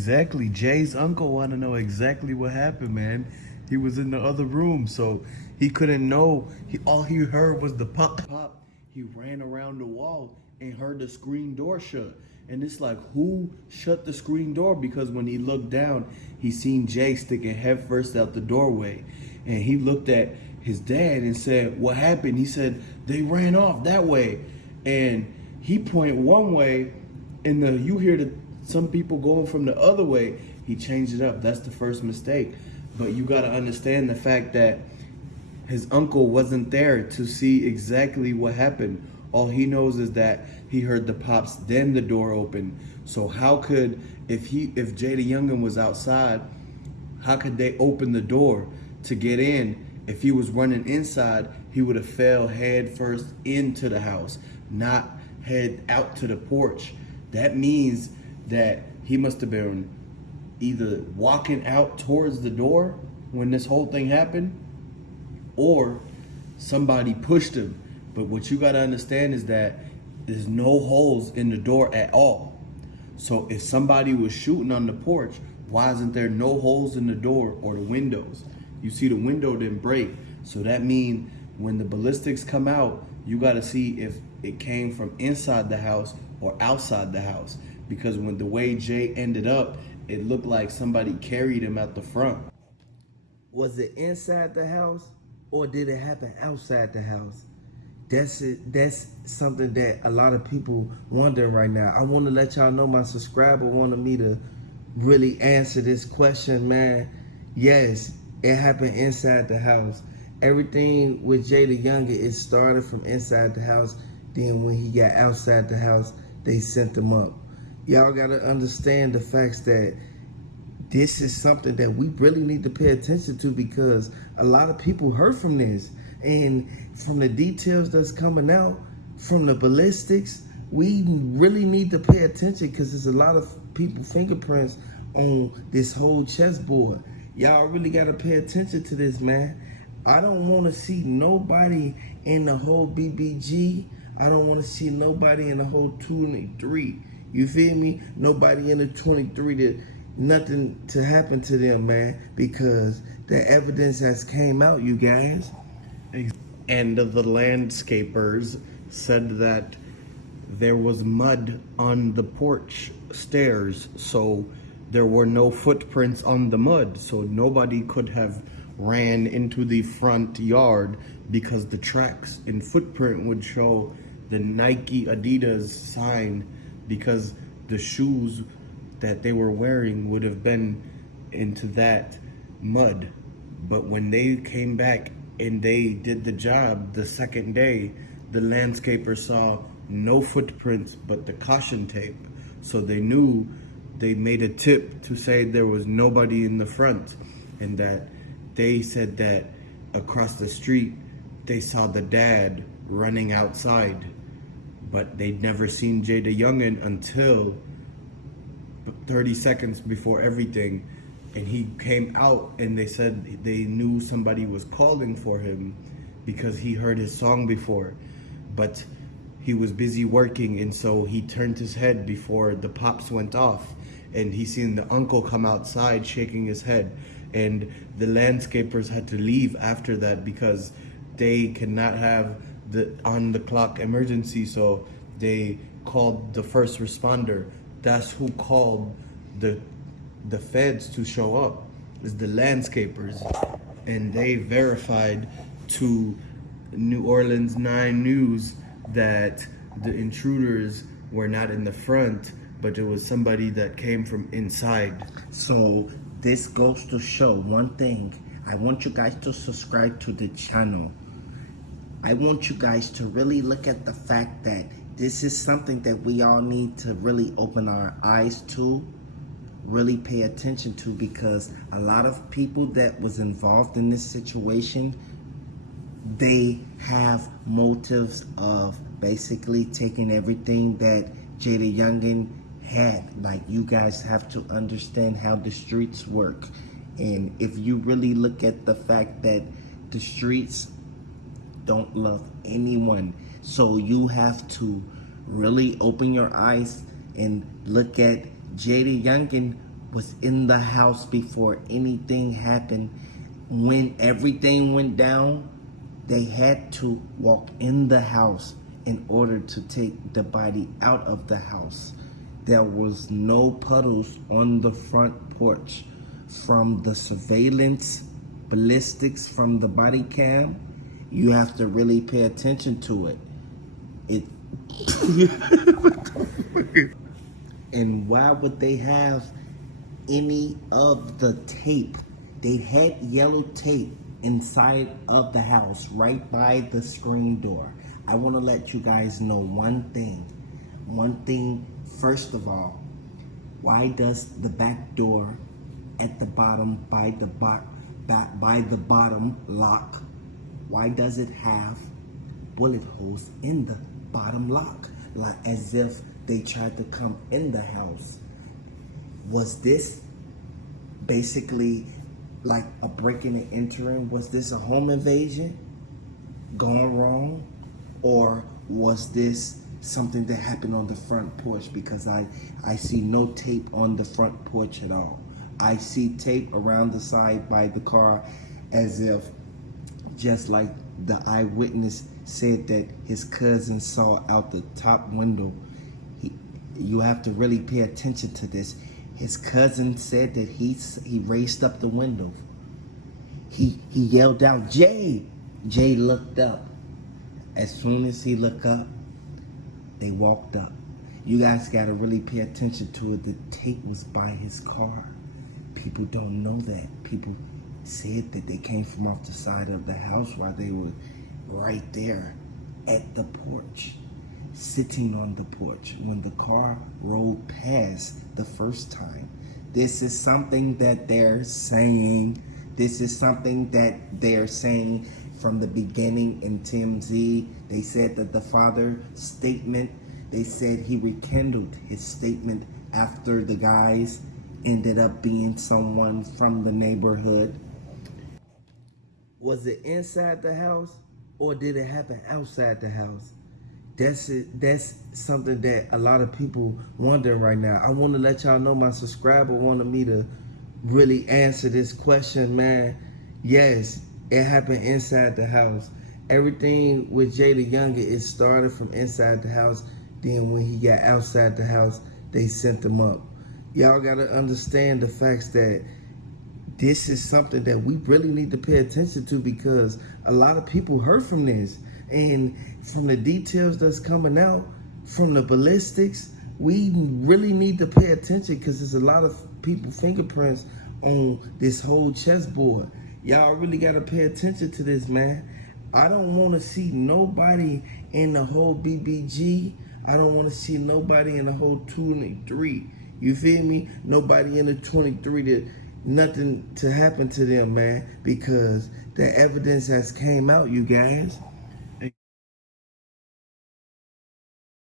Exactly. Jay's uncle want to know exactly what happened, man. He was in the other room, so he couldn't know. All he heard was the pop, pop. He ran around the wall and heard the screen door shut. And it's like, who shut the screen door? Because when he looked down, he seen Jay sticking head first out the doorway. And he looked at his dad and said, what happened? He said, they ran off that way. And he pointed one way, and you hear some people going from the other way. He changed it up. That's the first mistake. But you got to understand the fact that his uncle wasn't there to see exactly what happened. All he knows is that he heard the pops, then the door opened. So how could, if JayDaYoungan was outside, how could they open the door to get in? If he was running inside, he would have fell head first into the house, not head out to the porch. That means that he must have been either walking out towards the door when this whole thing happened, or somebody pushed him. But what you gotta understand is that there's no holes in the door at all. So if somebody was shooting on the porch, why isn't there no holes in the door or the windows? You see the window didn't break. So that means when the ballistics come out, you gotta see if it came from inside the house or outside the house. Because when the way Jay ended up, it looked like somebody carried him out the front. Was it inside the house or did it happen outside the house? That's it. That's something that a lot of people wondering right now. I want to let y'all know my subscriber wanted me to really answer this question, man. Yes, it happened inside the house. Everything with JayDaYoungan, it started from inside the house. Then when he got outside the house, they sent him up. Y'all got to understand the facts that this is something that we really need to pay attention to, because a lot of people hurt from this. And from the details that's coming out, from the ballistics, we really need to pay attention, because there's a lot of people fingerprints on this whole chessboard. Y'all really got to pay attention to this, man. I don't want to see nobody in the whole BBG. I don't want to see nobody in the whole 23. You feel me? Nobody in the 23 that nothing to happen to them, man, because the evidence has came out, you guys. And the landscapers said that there was mud on the porch stairs, so there were no footprints on the mud, so nobody could have ran into the front yard, because the tracks and footprint would show the Nike Adidas sign, because the shoes that they were wearing would have been into that mud. But when they came back and they did the job the second day, the landscaper saw no footprints but the caution tape. So they knew, they made a tip to say there was nobody in the front, and that they said that across the street they saw the dad running outside, but they'd never seen JayDaYoungan until 30 seconds before everything. And he came out and they said they knew somebody was calling for him because he heard his song before, but he was busy working, and so he turned his head before the pops went off, and he seen the uncle come outside shaking his head, and the landscapers had to leave after that because they cannot have the on-the-clock emergency, so they called the first responder. That's who called the feds to show up, is the landscapers, and they verified to New Orleans 9 News that the intruders were not in the front, but it was somebody that came from inside. So this goes to show one thing. I want you guys to subscribe to the channel. I want you guys to really look at the fact that this is something that we all need to really open our eyes to, really pay attention to, because a lot of people that was involved in this situation, they have motives of basically taking everything that JayDaYoungan had. Like, you guys have to understand how the streets work. And if you really look at the fact that the streets don't love anyone, so you have to really open your eyes and look at JayDaYoungan was in the house before anything happened. When everything went down, they had to walk in the house in order to take the body out of the house. There was no puddles on the front porch. From the surveillance, ballistics, from the body cam, you have to really pay attention to it. And why would they have any of the tape? They had yellow tape inside of the house, right by the screen door. I want to let you guys know one thing. First of all, why does the back door at the bottom by the bottom lock, why does it have bullet holes in the bottom lock? Like as if they tried to come in the house. Was this basically like a breaking and entering? Was this a home invasion gone wrong? Or was this something that happened on the front porch? Because I see no tape on the front porch at all. I see tape around the side by the car, as if, just like the eyewitness said that his cousin saw out the top window. You have to really pay attention to this. His cousin said that he raised up the window. He yelled out, "Jay!" Jay looked up. As soon as he looked up, they walked up. You guys gotta really pay attention to it. The tape was by his car. People don't know that. People said that they came from off the side of the house while they were right there at the porch, sitting on the porch when the car rolled past the first time. This is something that they're saying. This is something that they're saying from the beginning in TMZ. They said that the father's statement, they said he rekindled his statement after the guys ended up being someone from the neighborhood. Was it inside the house or did it happen outside the house? That's something that a lot of people wondering right now. I want to let y'all know, my subscriber wanted me to really answer this question, man. Yes, it happened inside the house. Everything with JayDaYoungan, it started from inside the house. Then when he got outside the house, they sent him up. Y'all got to understand the facts that this is something that we really need to pay attention to, because a lot of people heard from this. And from the details that's coming out, from the ballistics, we really need to pay attention, because there's a lot of people fingerprints on this whole chessboard. Y'all really got to pay attention to this, man. I don't want to see nobody in the whole BBG. I don't want to see nobody in the whole 23. You feel me? Nobody in the 23 that nothing to happen to them, man, because the evidence has came out, you guys.